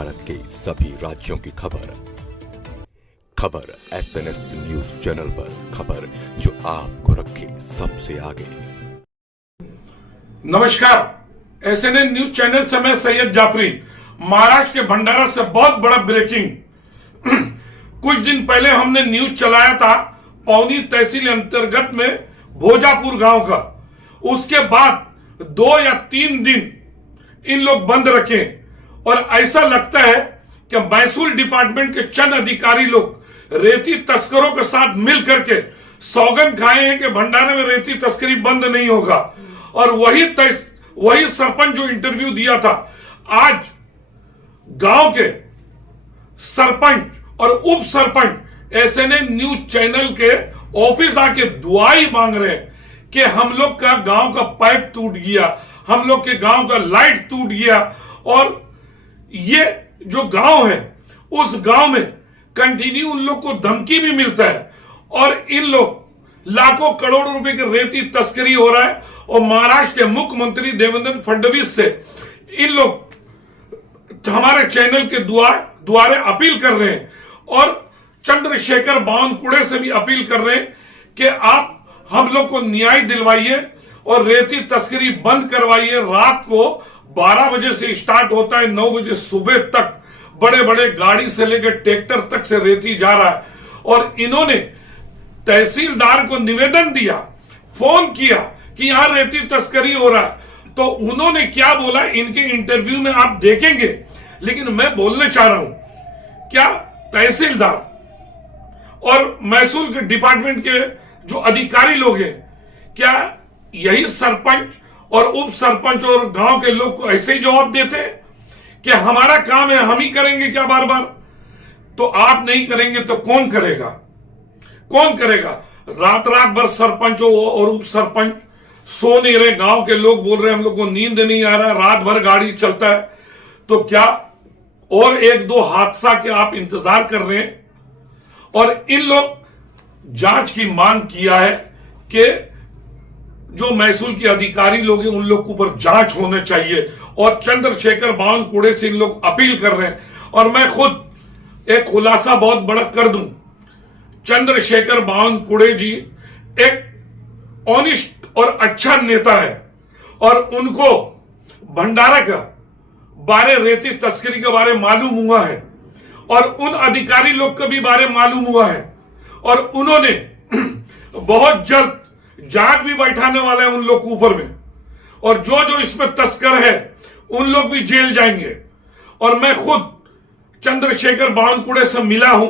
भारत के सभी राज्यों की खबर SNS न्यूज चैनल पर, खबर जो आपको रखे सबसे आगे। नमस्कार, SNN न्यूज चैनल से मैं सैयद जाफरी। महाराष्ट्र के भंडारा से बहुत बड़ा ब्रेकिंग। कुछ दिन पहले हमने न्यूज चलाया था पौनी तहसील अंतर्गत में भोजापुर गांव का। उसके बाद 2 या 3 दिन इन लोग बंद रखे और ऐसा लगता है कि महसूल डिपार्टमेंट के चंद अधिकारी लोग रेती तस्करों के साथ मिल करके सौगंध खाए हैं कि भंडारे में रेती तस्करी बंद नहीं होगा। और वही सरपंच जो इंटरव्यू दिया था, आज गांव के सरपंच और उप सरपंच SNN न्यूज चैनल के ऑफिस आके दुआई मांग रहे हैं कि हम लोग का गांव का पाइप टूट गया, हम लोग के गांव का लाइट टूट गया। और ये जो गांव है, उस गांव में कंटिन्यू उन लोग को धमकी भी मिलता है और इन लोग लाखों करोड़ों रुपए की रेती तस्करी हो रहा है। और महाराष्ट्र के मुख्यमंत्री देवेंद्र फडणवीस से इन लोग हमारे चैनल के द्वारे अपील कर रहे हैं और चंद्रशेखर बावनकुड़े से भी अपील कर रहे हैं कि आप हम लोग को न्याय दिलवाइए और रेती तस्करी बंद करवाइए। रात को 12 बजे से स्टार्ट होता है, 9 बजे सुबह तक बड़े बड़े गाड़ी से लेकर ट्रैक्टर तक से रेती जा रहा है। और इन्होंने तहसीलदार को निवेदन दिया, फोन किया कि यहां रेती तस्करी हो रहा है। तो उन्होंने क्या बोला इनके इंटरव्यू में आप देखेंगे। लेकिन मैं बोलना चाह रहा हूं, क्या तहसीलदार और महसूल के डिपार्टमेंट के जो अधिकारी लोग हैं, क्या यही सरपंच और उप सरपंच और गांव के लोग को ऐसे ही जवाब देते हैं कि हमारा काम है, हम ही करेंगे क्या बार बार? तो आप नहीं करेंगे तो कौन करेगा? कौन करेगा? रात भर सरपंचों और उप सरपंच सो नहीं रहे, गांव के लोग बोल रहे हैं हम लोग को नींद नहीं आ रहा, रात भर गाड़ी चलता है। तो क्या और 1-2 हादसा के आप इंतजार कर रहे हैं? और इन लोग जांच की मांग किया है कि जो महसूल के अधिकारी लोग हैं उन लोग के ऊपर जांच होना चाहिए। और चंद्रशेखर बावनकुड़े से इन लोग अपील कर रहे हैं। और मैं खुद एक खुलासा बहुत बड़ा कर दूं, चंद्रशेखर बावनकुड़े जी एक ऑनेस्ट और अच्छा नेता है और उनको भंडारा का बारे रेती तस्करी के बारे मालूम हुआ है और उन अधिकारी लोग के भी बारे मालूम हुआ है। और उन्होंने बहुत जल्द जांच भी बैठाने वाले हैं उन लोग के ऊपर में। और जो इसमें तस्कर है उन लोग भी जेल जाएंगे। और मैं खुद चंद्रशेखर बावनकुड़े से मिला हूं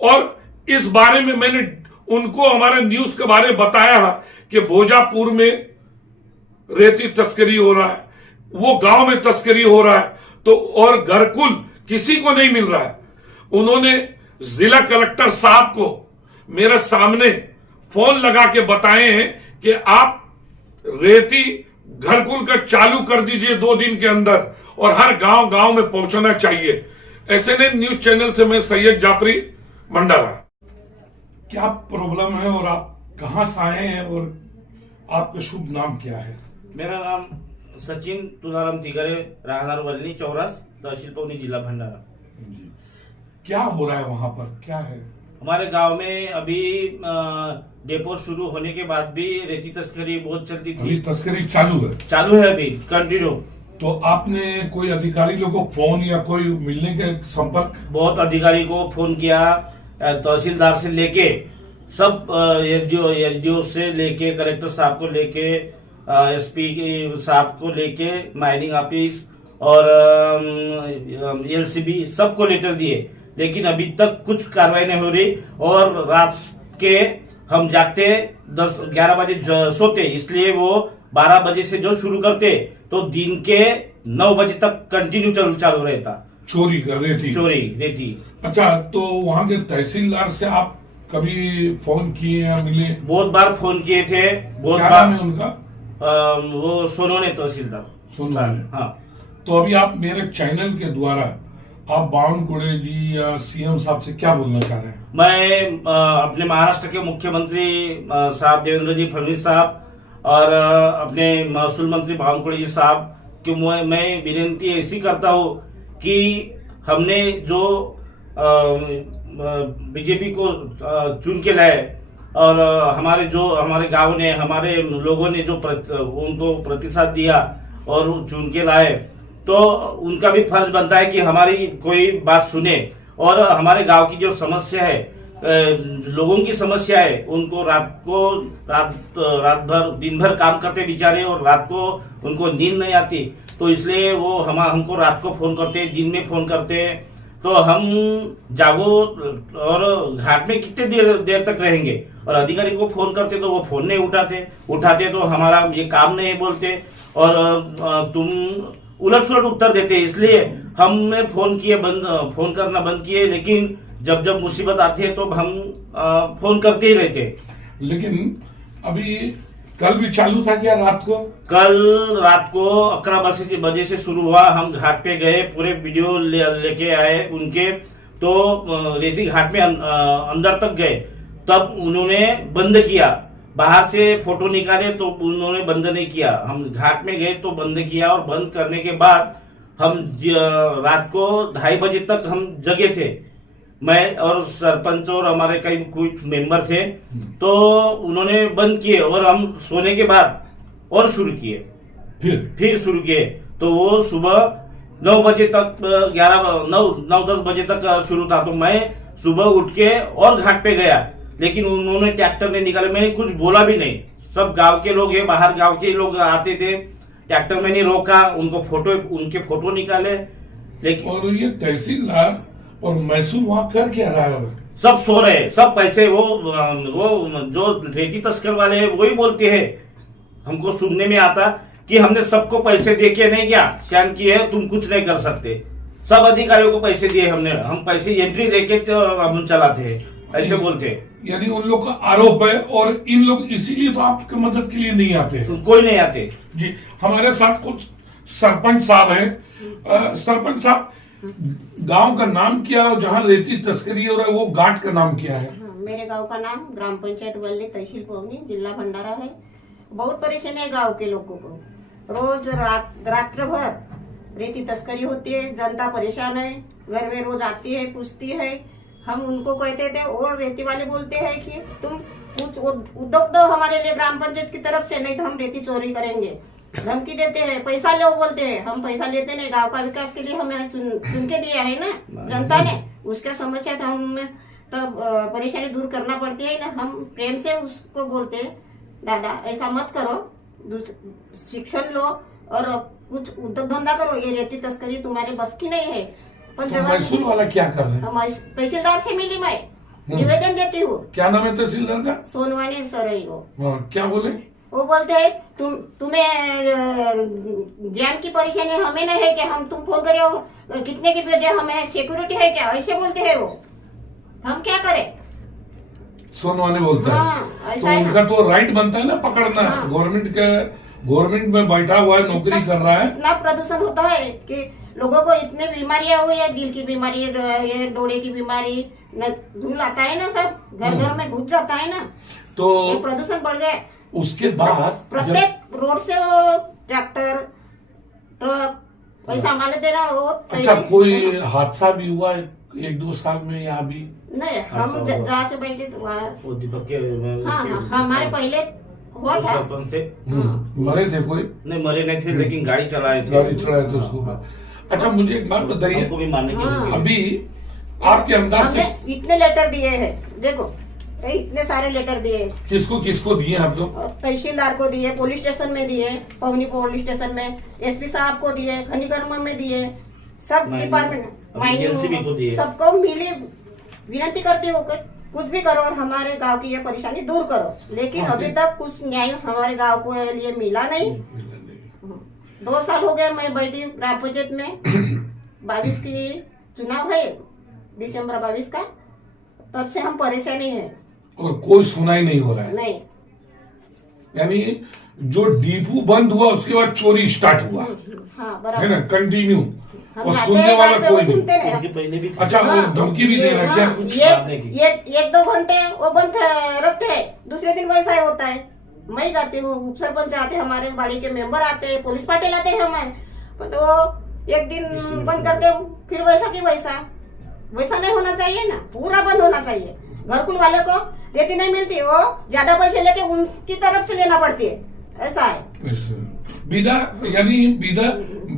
और इस बारे में मैंने उनको हमारे न्यूज के बारे में बताया है कि भोजापुर में रेती तस्करी हो रहा है, वो गांव में तस्करी हो रहा है, तो और घरकुल किसी को नहीं मिल रहा है। उन्होंने जिला कलेक्टर साहब को मेरे सामने फोन लगा के बताए हैं कि आप रेती घरकुल का चालू कर दीजिए 2 दिन के अंदर और हर गांव में पहुंचना चाहिए। SNN न्यूज चैनल से मैं सैयद जाफरी, भंडारा। क्या प्रॉब्लम है और आप कहां से आए हैं और आपका शुभ नाम क्या है? मेरा नाम सचिन तुलाराम तिगरे, राहणार वल्ली चौरस, तहसील पौनी, जिला भंडारा। जी, क्या हो रहा है वहां पर, क्या है? हमारे गांव में अभी डेपो शुरू होने के बाद भी रेती तस्करी बहुत चलती थी। अभी तस्करी चालू है अभी कंटिन्यू। तो आपने कोई अधिकारी लोग को फोन या कोई मिलने के संपर्क? बहुत अधिकारी को फोन किया, तहसीलदार से लेके सब एसडीओ से लेके कलेक्टर साहब को लेके SP साहब को लेके माइनिंग ऑफिस और LCB सबको लेटर दिए, लेकिन अभी तक कुछ कार्रवाई नहीं हो रही। और रात के हम जागते 10-11 बजे सोते, इसलिए वो 12 बजे से जो शुरू करते तो दिन के 9 बजे तक कंटिन्यू चालू रहता चोरी रेती। अच्छा, तो वहाँ के तहसीलदार से आप कभी फोन किए या मिले? बहुत बार फोन किए थे। बहुत क्या बार नाम है उनका? वो सोनोने तहसीलदार। सोनोने। हाँ। तो अभी आप मेरे चैनल के द्वारा आप बावनकुड़े जी या CM साहब से क्या बोलना चाह रहे हैं? मैं अपने महाराष्ट्र के मुख्यमंत्री साहब देवेंद्र जी फडणवीस साहब और अपने महसूल मंत्री बावनकुड़े जी साहब कि मैं विनती ऐसी करता हूँ कि हमने जो बीजेपी को चुन के लाए और हमारे गांव ने, हमारे लोगों ने जो उनको प्रतिसाद दिया और चुन के लाए, तो उनका भी फर्ज बनता है कि हमारी कोई बात सुने और हमारे गांव की जो समस्या है, लोगों की समस्या है, उनको रात भर दिन भर काम करते बेचारे और रात को उनको नींद नहीं आती, तो इसलिए वो हमको रात को फोन करते, दिन में फोन करते, तो हम जागो और घाट में कितने देर तक रहेंगे, और अधिकारी को फोन करते तो वो फोन नहीं उठाते तो हमारा ये काम नहीं बोलते और तुम उलट-सुलट उत्तर देते, इसलिए हमने फोन करना बंद किए। लेकिन जब मुसीबत आती है तो हम फोन करते ही रहते। लेकिन अभी कल भी चालू था क्या रात को? कल रात को 11 बजे से शुरू हुआ। हम घाट पे गए, पूरे वीडियो लेके आए उनके, तो रेती घाट में अंदर तक गए, तब उन्होंने बंद किया। बाहर से फोटो निकाले तो उन्होंने बंद नहीं किया। हम घाट में गए तो बंद किया, और बंद करने के बाद हम रात को 2:30 बजे तक हम जगे थे, मैं और सरपंच और हमारे कई कुछ मेंबर थे, तो उन्होंने बंद किए और हम सोने के बाद और शुरू किए, फिर शुरू किए। तो वो सुबह 9 बजे तक 9-10 बजे तक शुरू था। तो मैं सुबह उठ के और घाट पे गया, लेकिन उन्होंने ट्रैक्टर नहीं निकाले, मैंने कुछ बोला भी नहीं। सब गांव के लोग हैं, बाहर गांव के लोग आते थे, ट्रैक्टर मैंने रोका, उनके फोटो निकाले। लेकिन और ये तहसीलदार और महसूल वहां कर क्या रहा है? सब सो रहे, सब पैसे वो जो रेती तस्कर वाले हैं वही बोलते हैं, हमको सुनने में आता कि हमने सबको पैसे दे के नहीं क्या स्कैन किए, तुम कुछ नहीं कर सकते। सब अधिकारियों को पैसे दिए हमने, हम पैसे एंट्री देके तो हम चलाते हैं, ऐसे बोलते हैं। यानी उन लोग का आरोप है, और इन लोग इसीलिए तो आपकी मदद के लिए नहीं आते। तो कोई नहीं आते जी। हमारे साथ कुछ सरपंच साहब हैं। सरपंच साहब, गांव का नाम क्या है, जहाँ रेती तस्करी हो रहा है वो घाट का नाम क्या है? मेरे गांव का नाम ग्राम पंचायत वल्ली, तहसील पवनी, जिला भंडारा है। बहुत परेशानी है गांव के लोगों को, रोज रात्र भर रेती तस्करी होती है, जनता परेशान है, घर में रोज आती है, पूछती है। हम उनको कहते थे, और रेती वाले बोलते हैं कि तुम कुछ उद्योग दो हमारे लिए ग्राम पंचायत की तरफ से, नहीं तो हम रेती चोरी करेंगे। धमकी देते हैं, पैसा लो बोलते हैं, हम पैसा लेते नहीं। गांव का विकास के लिए हमें चुन के दिया है ना जनता ने, उसका समस्या था, हम तब परेशानी दूर करना पड़ती है ना। हम प्रेम से उसको बोलते हैं, दादा ऐसा मत करो, शिक्षण लो और कुछ उद्योग धंधा करो, ये रेती तस्करी तुम्हारे बस की नहीं है। तो महसूल वाला क्या कर रहे हैं? तहसीलदार से मिली, मैं निवेदन देती हूँ। क्या नाम है तहसीलदार का? सोनवानी सर है वो। क्या बोले? वो बोलते हैं तुम्हें जान की परेशानी हमें नहीं है क्या, हम तुम फोन करे हो कितने की वजह, हमें सिक्योरिटी है क्या, ऐसे बोलते हैं वो। हम क्या करें? सोनवानी बोलता है। तो उनका तो राइट बनता है ना पकड़ना। गवर्नमेंट में बैठा हुआ है, नौकरी कर रहा है। इतना प्रदूषण होता है कि लोगों को इतने बीमारियां हुई है, दिल की बीमारी, ये डोड़े की बीमारी, धूल आता है ना, सब घर घर में घुस जाता है ना, तो प्रदूषण बढ़ गया। उसके बाद प्रत्येक रोड से वो ट्रैक्टर, ट्रक पैसा हमारे दे रहा हो। अच्छा, कोई हादसा भी हुआ है 1-2 साल में या अभी? नहीं, हम जहाँ से बैठे थे वहाँ। हाँ, हमारे पहले हुआ था। सरपंच से मरे थे कोई? नहीं, मरे नहीं थे, लेकिन गाड़ी चलाए थे उसको। अच्छा, मुझे एक बात बताइए, अभी आपके अंदाज से इतने लेटर दिए हैं, देखो इतने सारे लेटर दिए। किसको दिए आप लोग? तहसीलदार को दिए, पुलिस स्टेशन में दिए, पवनी पुलिस स्टेशन में, एसपी साहब को दिए, खनिकर्म में दिए, सब डिपार्टमेंट सबको मिली विनती करती हूँ कुछ भी करो और हमारे गांव की ये परेशानी दूर करो। लेकिन अभी तक कुछ न्याय हमारे गांव को लिए मिला नहीं। 2 साल हो गए मैं बैठी ग्राम पंचायत में। 22 की चुनाव है, दिसंबर 22 का, तब से हम परेशानी है और कोई सुनाई नहीं हो रहा है। नहीं, यानी जो डिपो बंद हुआ उसके बाद चोरी स्टार्ट हुआ। हाँ, बराबर है ना, कंटिन्यू, और सुनने वाला कोई नहीं। पहले भी अच्छा, वो धमकी भी दे रहा है क्या कुछ? ये 1-2 घंटे वो बंद रखते हैं, दूसरे दिन वैसा ही होता है। मैं जाती हूँ, उप सरपंच आते, हमारे बाड़ी के मेंबर आते हैं, पुलिस पार्टी लाते हैं हमारे, तो एक दिन बंद करते फिर वैसा की वैसा वैसा नहीं होना चाहिए ना, पूरा बंद होना चाहिए। घरकुल वाले को रेती नहीं मिलती, वो ज्यादा पैसे लेके उनकी तरफ से लेना पड़ती है, ऐसा है। बिना यानी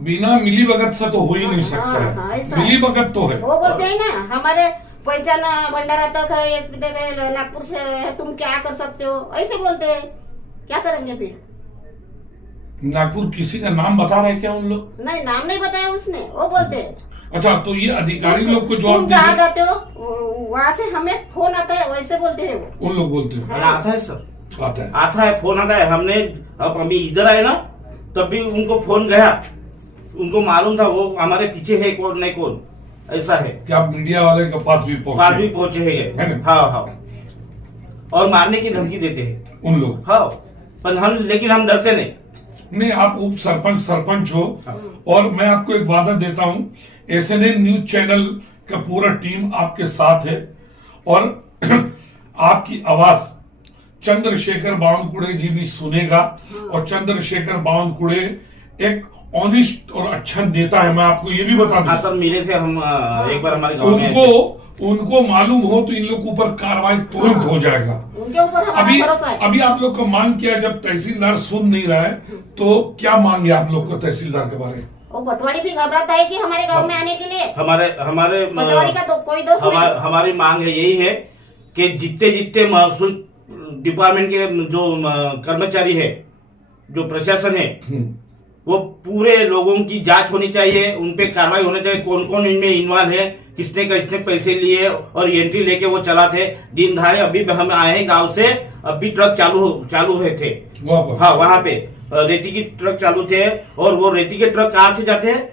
बिना मिली भगत से तो हो ही नहीं सकता हाँ, है, ऐसा मिली है। भगत तो है। वो बोलते हैं ना, हमारे पहचान भंडारा तक है, एसपी तक है, नागपुर से है, तुम क्या कर सकते हो, ऐसे बोलते हैं। क्या करेंगे फिर? नागपुर किसी का नाम बता रहे क्या उन लोग? नहीं, नाम नहीं बताया उसने, वो बोलते हैं। अच्छा, तो ये अधिकारी लोग को जवाब तुम जहाँ दीजिए। जाते हो वहाँ से हमें फोन आता है, वैसे बोलते हैं वो। उन लोग बोलते हैं आता है सर, आता है फोन आता है। हमने अब अभी इधर आए ना, तब भी उनको फोन गया, उनको मालूम था वो हमारे पीछे है, कौन नहीं कौन, ऐसा है। कि आप मीडिया वाले के पास भी पहुंचे है है। ना? हाँ हाँ, और मारने की धमकी देते हैं उन लोग। हाँ, पर लेकिन हम डरते नहीं। आप उप सरपंच हो, हाँ। और मैं आपको एक वादा देता हूं, एसएनएन न्यूज चैनल का पूरा टीम आपके साथ है, और आपकी आवाज चंद्रशेखर बावनकुड़े जी भी सुनेगा। और चंद्रशेखर बावनकुड़े एक ऑनेस्ट और अच्छा नेता है, मैं आपको ये भी बता हाँ दूं। सर, मिले थे हम एक बार हमारे गांव में। उनको मालूम हो तो इन लोग के ऊपर कार्रवाई तुरंत हो जाएगा। उनके ऊपर हमारा भरोसा है। अभी आप लोग को मांग किया, जब तहसीलदार सुन नहीं रहा है तो क्या मांगे आप लोग को तहसीलदार के बारे में? वो पटवारी भी घबराता है कि हमारे गांव में आने के लिए। हमारे पटवारी का तो कोई दोष नहीं। हमारी मांग है यही है कि जितने महसूल डिपार्टमेंट के जो कर्मचारी है, जो प्रशासन है, वो पूरे लोगों की जांच होनी चाहिए, उन पे कार्रवाई होनी चाहिए। कौन कौन इनमें इन्वॉल्व है, किसने पैसे लिए और एंट्री लेके वो चलाते दिन दहाड़े। अभी हम आए हैं गांव से, अभी ट्रक चालू हुए थे हाँ, वहां पे रेती की ट्रक चालू थे। और वो रेती के ट्रक कहाँ से जाते हैं?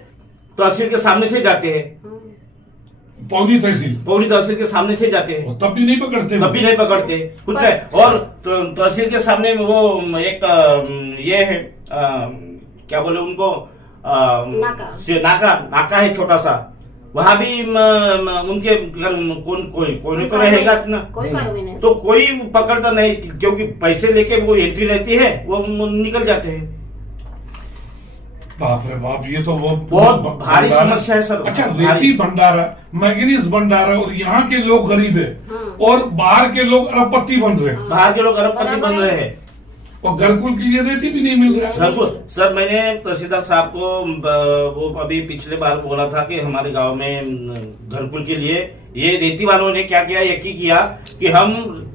तहसील के सामने से जाते हैं, पौनी तहसील के सामने से जाते हैं। तब भी नहीं पकड़ते कुछ नहीं। और तहसील के सामने में वो एक ये है, क्या बोले उनको, नाका है छोटा सा, वहां भी उनके घर कोई तो रहेगा ना, कोई कार्रवाई नहीं। तो कोई पकड़ता नहीं, क्योंकि पैसे लेके वो एंट्री रहती है, वो निकल जाते हैं। बाप रे बाप, ये तो वो बहुत भारी समस्या है सर। अच्छा, रेती भंडारा, मैगनीज भंडारा, और यहाँ के लोग गरीब है और बाहर के लोग अरबपति बन रहे हैं। बाहर के लोग अरबपति बन रहे हैं, और घरकुल के लिए रेती भी नहीं मिल रहा है। घरकुल सर, मैंने तहसीलदार साहब को वो अभी पिछले बार बोला था कि हमारे गांव में घरकुल के लिए, ये रेती वालों ने क्या किया, यकी किया कि हम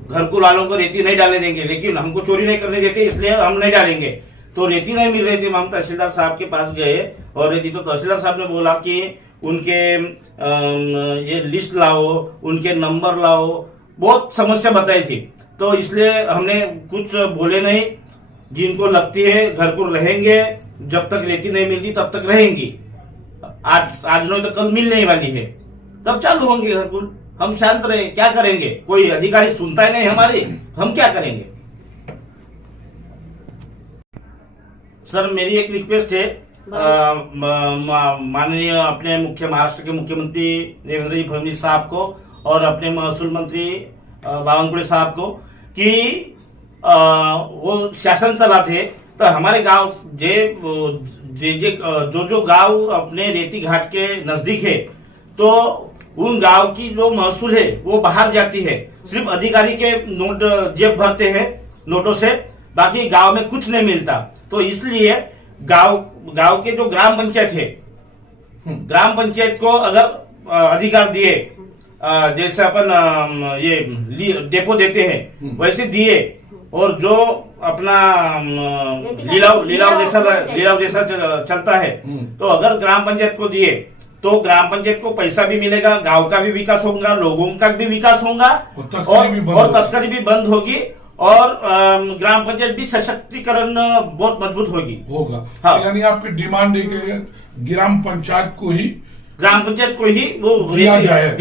घरकुल वालों को रेती नहीं डालने देंगे, लेकिन हमको चोरी नहीं करने देते, इसलिए हम नहीं डालेंगे। तो रेती नहीं मिल रही थी, हम तहसीलदार साहब के पास गए और रेती, तो तहसीलदार साहब ने बोला कि उनके ये लिस्ट लाओ, उनके नंबर लाओ, बहुत समस्या बताई थी। तो इसलिए हमने कुछ बोले नहीं, जिनको लगती है घरकुल रहेंगे, जब तक रेती नहीं मिलती तब तक रहेंगी। आज नहीं तो कल मिलने वाली है, तब चालू होंगे घरकुल। हम शांत रहे, क्या करेंगे? कोई अधिकारी सुनता ही नहीं हमारी, हम क्या करेंगे? सर, मेरी एक रिक्वेस्ट है, माननीय अपने महाराष्ट्र के मुख्यमंत्री देवेंद्र जी फडणवीस साहब को और अपने महसूल मंत्री बावनकुड़े साहब को, कि वो शासन चलाते तो हमारे गांव जो गांव अपने रेती घाट के नजदीक है, तो उन गांव की जो महसूल है वो बाहर जाती है। सिर्फ अधिकारी के नोट जेब भरते हैं नोटों से, बाकी गांव में कुछ नहीं मिलता। तो इसलिए गांव के जो ग्राम पंचायत है, ग्राम पंचायत को अगर अधिकार दिए, जैसे अपन ये डेपो देते हैं वैसे दिए, और जो अपना लीलाव जैसा चलता है, तो अगर ग्राम पंचायत को दिए तो ग्राम पंचायत को पैसा भी मिलेगा, गांव का भी विकास होगा, लोगों का भी विकास होगा, और तस्करी भी बंद होगी, और ग्राम पंचायत भी सशक्तिकरण बहुत मजबूत होगा। हाँ। यानी आपकी डिमांड है कि ग्राम पंचायत को ही वो दिया जाए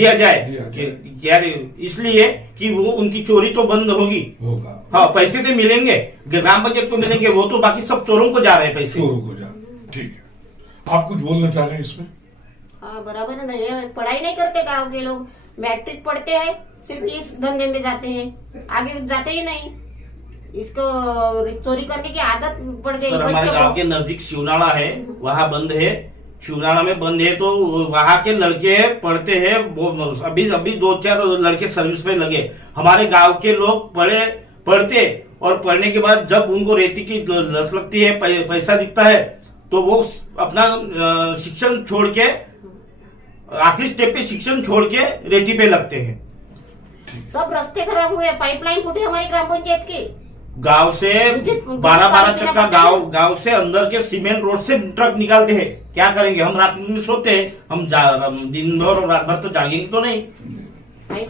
यार, इसलिए कि वो उनकी चोरी तो बंद होगा। हाँ, पैसे तो मिलेंगे, ग्राम पंचायत को मिलेंगे, वो तो बाकी सब चोरों को जा रहे हैं पैसे। चोरों को जा रहे हैं। ठीक है, आप कुछ बोलना चाह रहे हैं इसमें? हाँ, बराबर है। पढ़ाई नहीं करते गांव के लोग, मैट्रिक पढ़ते हैं, सिर्फ इस धंधे में जाते हैं, आगे जाते ही नहीं। इसको चोरी करने की आदत पड़ गई। सर, हमारे गांव के नजदीक शिवनाड़ा है, वहाँ बंद है, शिवनारा में बंद है, तो वहां के लड़के पढ़ते हैं। वो अभी अभी 2-4 लड़के सर्विस पे लगे। हमारे गांव के लोग पढ़ते और पढ़ने के बाद जब उनको रेती की लत लगती है, पैसा दिखता है, तो वो अपना शिक्षण छोड़ के, आखिरी स्टेप पे शिक्षण छोड़ के रेती पे लगते हैं। सब रास्ते खराब हुए, पाइपलाइन फूटी हमारी ग्राम पंचायत की। गांव से 12-12 चक्का गांव से अंदर के सीमेंट रोड से ट्रक निकालते हैं। क्या करेंगे? हम रात में सोते हैं, हम दिन भर और रात भर तो जागेंगे तो नहीं,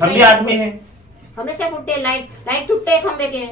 हम भी आदमी हैं। हमेशा फूटते, लाइट छूटते खंबे के।